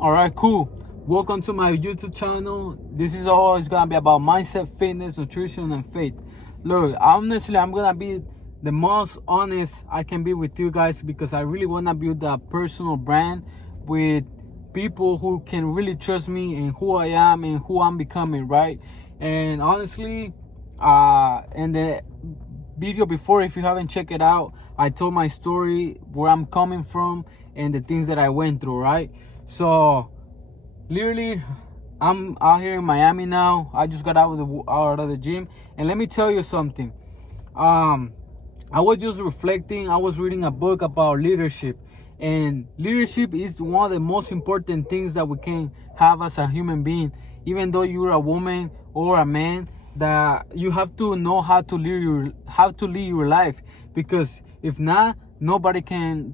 All right, cool. Welcome to my YouTube channel. This is always gonna be about mindset, fitness, nutrition, and faith. Look, honestly, I'm gonna be the most honest I can be with you guys because I really wanna build a personal brand with people who can really trust me and who I am and who I'm becoming, right? And honestly, in the video before, if you haven't checked it out, I told my story, where I'm coming from, and the things that I went through, right? So literally, I'm out here in Miami now. I just got out of the gym, and let me tell you something. I was just reflecting. I was reading a book about leadership, and leadership is one of the most important things that we can have as a human being. Even though you're a woman or a man, that you have to know how to lead your life, because if not, nobody can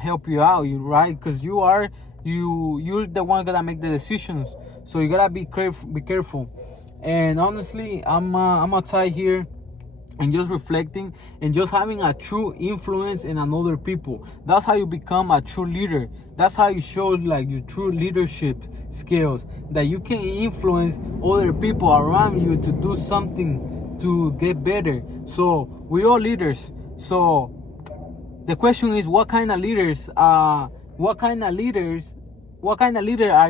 help you out, right? Because you're the one gonna make the decisions, so you gotta be careful. And honestly, I'm outside here and just reflecting and just having a true influence in another people. That's how you become a true leader. That's how you show like your true leadership skills, that you can influence other people around you to do something to get better. So we all leaders. So the question is, what kind of leader are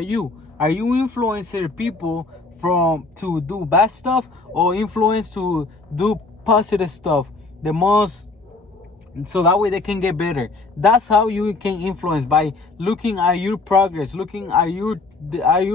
you? Are you influencing people to do bad stuff, or influence to do positive stuff the most, so that way they can get better? That's how you can influence, by looking at your progress, looking at your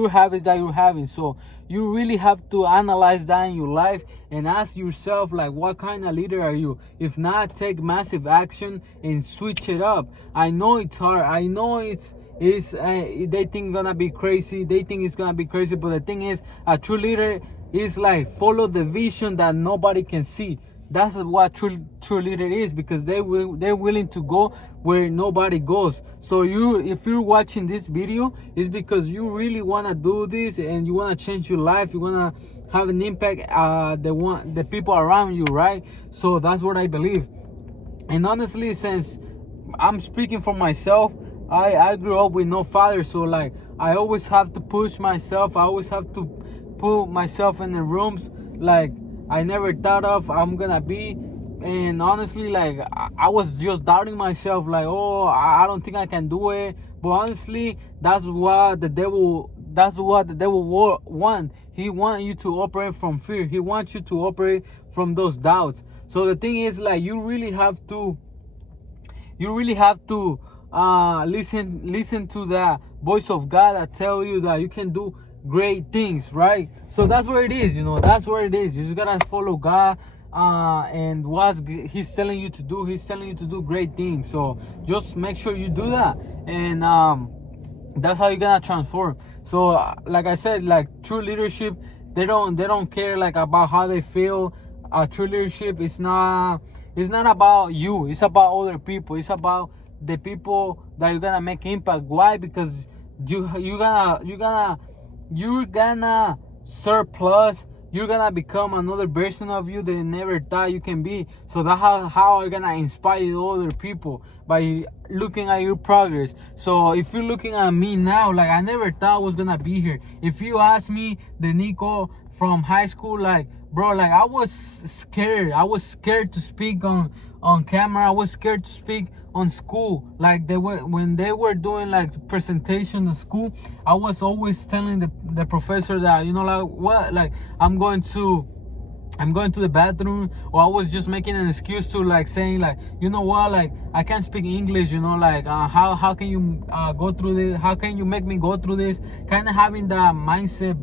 habits that you're having. So you really have to analyze that in your life and ask yourself, like, what kind of leader are you? If not, take massive action and switch it up. I know it's hard. I know they think gonna be crazy. They think it's gonna be crazy, but the thing is, a true leader is like follow the vision that nobody can see. That's what true leader is, because they're willing to go where nobody goes. So if you're watching this video, it's because you really want to do this and you want to change your life. You want to have an impact the people around you, right? So that's what I believe. And honestly, since I'm speaking for myself, I grew up with no father, so like I always have to push myself. I always have to put myself in the rooms like I never thought of I'm gonna be. And honestly, like I was just doubting myself, like, oh, I don't think I can do it. But honestly, that's what the devil want. He wants you to operate from fear. He wants you to operate from those doubts. So the thing is, like, you really have to listen to the voice of God that tell you that you can do great things, right? So that's where it is. That's where it is. You just gotta follow God, and what he's telling you to do. He's telling you to do great things. So just make sure you do that, and that's how you're gonna transform. So like I said, like, true leadership, they don't care like about how they feel. True leadership is not about you. It's about other people. It's about the people that you're gonna make impact. Why? Because you're gonna surplus. You're gonna become another version of you that you never thought you can be. So that's how you're gonna inspire other people, by looking at your progress. So if you're looking at me now, like, I never thought I was gonna be here. If you ask me, the Nico from high school, like, bro, like, I was scared. I was scared to speak on camera. I was scared to speak on school. Like, when they were doing like presentation in school, I was always telling the professor that, like, what, like, I'm going to the bathroom, or I was just making an excuse to, like, saying, like, what, like, I can't speak English, like, how can you go through this? How can you make me go through this? Kind of having that mindset,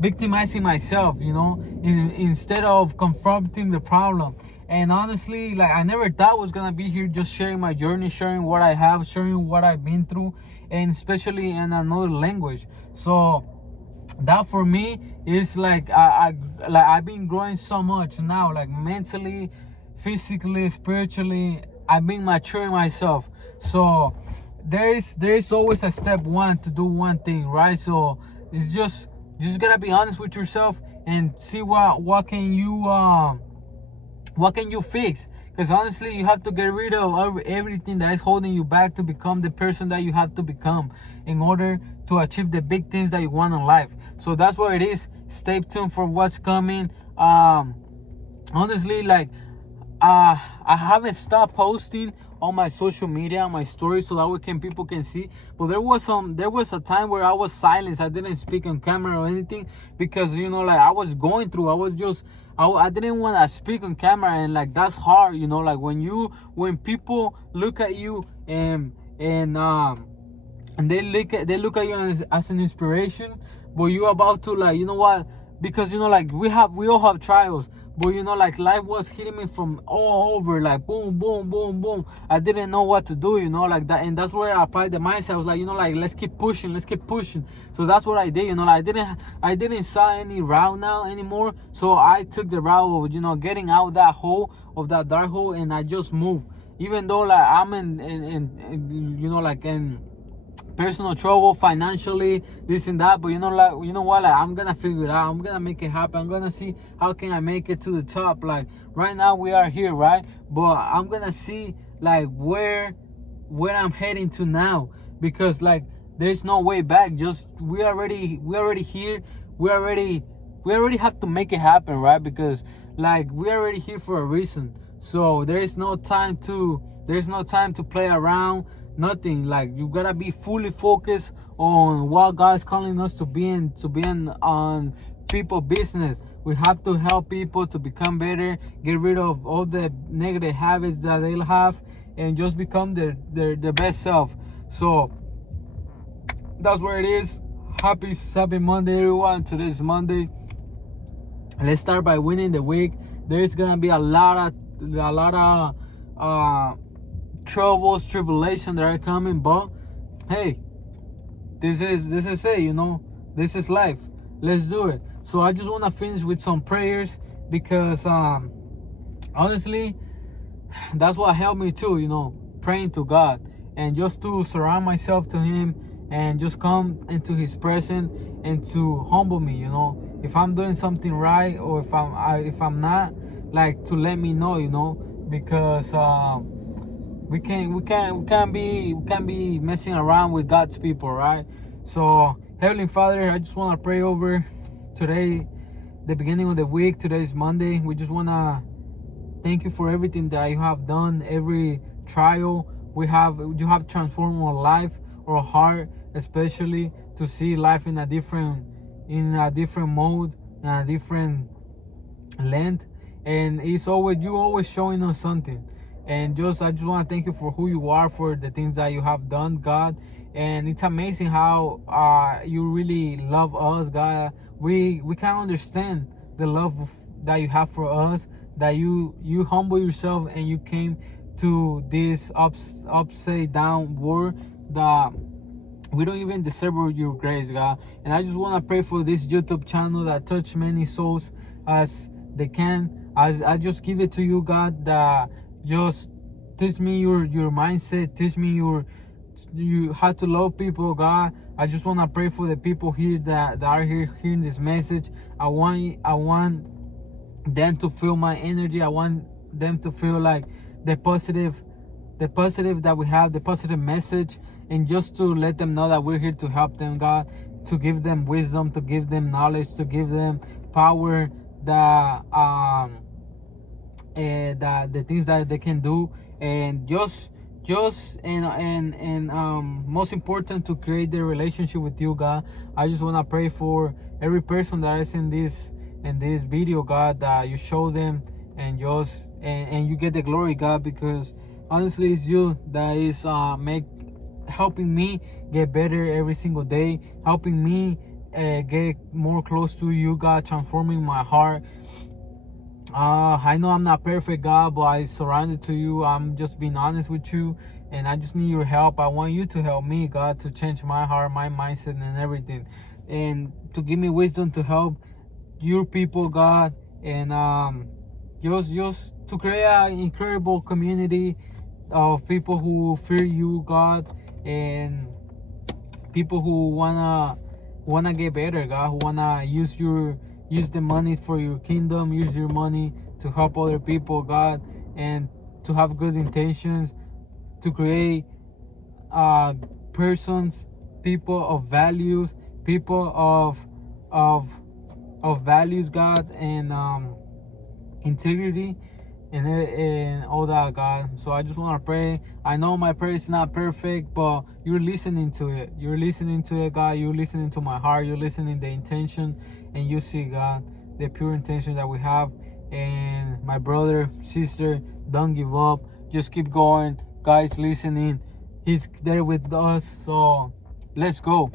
victimizing myself, instead of confronting the problem. And honestly, like, I never thought I was gonna be here, just sharing my journey, sharing what I have, sharing what I've been through, and especially in another language. So that for me is like, I've been growing so much now, like, mentally, physically, spiritually. I've been maturing myself. So there is always a step one to do one thing, right? So it's just gotta be honest with yourself and see what can you fix. Because honestly, you have to get rid of everything that is holding you back to become the person that you have to become in order to achieve the big things that you want in life. So that's what it is. Stay tuned for what's coming. Honestly, like, I haven't stopped posting on my social media, on my stories, so that people can see. But there was a time where I was silent. I didn't speak on camera or anything because, you know, like, I was going through. I didn't want to speak on camera, and like, that's hard, you know. Like, when people look at you and they look at you as an inspiration, but you about to, like, you know what, because, you know, like, we all have trials, but, you know, like, life was hitting me from all over, like, boom, boom, boom, boom. I didn't know what to do, you know, like that. And that's where I applied the mindset. I was like, you know, like, let's keep pushing. So that's what I did, you know. Like, I didn't saw any route now anymore, so I took the route of, you know, getting out of that dark hole, and I just moved. Even though, like, I'm in you know, like, in personal trouble financially, this and that, but, you know, like, you know what, like, I'm gonna figure it out. I'm gonna make it happen. I'm gonna see how can I make it to the top. Like, right now we are here, right? But I'm gonna see, like, where I'm heading to now, because, like, there's no way back. Just we already here. We already have to make it happen, right? Because, like, we already here for a reason. So there's no time to play around. Nothing. Like, you gotta be fully focused on what God's calling us to be in on people business. We have to help people to become better, get rid of all the negative habits that they'll have, and just become their best self. So that's where it is. Happy Monday, everyone. Today's Monday. Let's start by winning the week. There's gonna be a lot of troubles, tribulation that are coming, but hey, this is it, you know. This is life. Let's do it. So I just want to finish with some prayers, because honestly, that's what helped me too, you know, praying to God, and just to surround myself to Him, and just come into His presence, and to humble me, you know, if I'm doing something right, or if I'm not, like, to let me know, you know, because we can't be messing around with God's people, right? So, Heavenly Father, I just want to pray over today, the beginning of the week. Today is Monday. We just want to thank you for everything that you have done, every trial you have transformed our life, our heart, especially to see life in a different mode, in a different length. And you always showing us something. And I just want to thank you for who you are, for the things that you have done, God. And it's amazing how you really love us, God. We can't understand the love that you have for us, that you humble yourself and you came to this upside down world that we don't even deserve your grace, God. And I just want to pray for this YouTube channel that touch many souls as they can. I just give it to you, God, that just teach me your mindset, teach me you how to love people, God. I just want to pray for the people here that are here hearing this message. I want them to feel my energy. I want them to feel like the positive that we have, the positive message, and just to let them know that we're here to help them, God, to give them wisdom, to give them knowledge, to give them power, that the things that they can do, and just most important, to create the relationship with you, God. I just want to pray for every person that is in this video, God, that you show them, and you get the glory, God, because honestly it's you that is helping me get better every single day, helping me get more close to you, God, transforming my heart. I know I'm not perfect, God, but I surrender to you. I'm just being honest with you, and I just need your help. I want you to help me, God, to change my heart, my mindset, and everything, and to give me wisdom to help your people, God, and just to create an incredible community of people who fear you, God, and people who wanna get better, God, who wanna use the money for your kingdom, use your money to help other people, God, and to have good intentions, to create persons, people of values, people of values, God, and integrity, and all that, God. So I just want to pray. I know my prayer is not perfect, but you're listening to it. You're listening to it, God. You're listening to my heart. You're listening to the intention, and you see, God, the pure intention that we have. And my brother, sister, don't give up. Just keep going, guys. Listening. He's there with us. So let's go.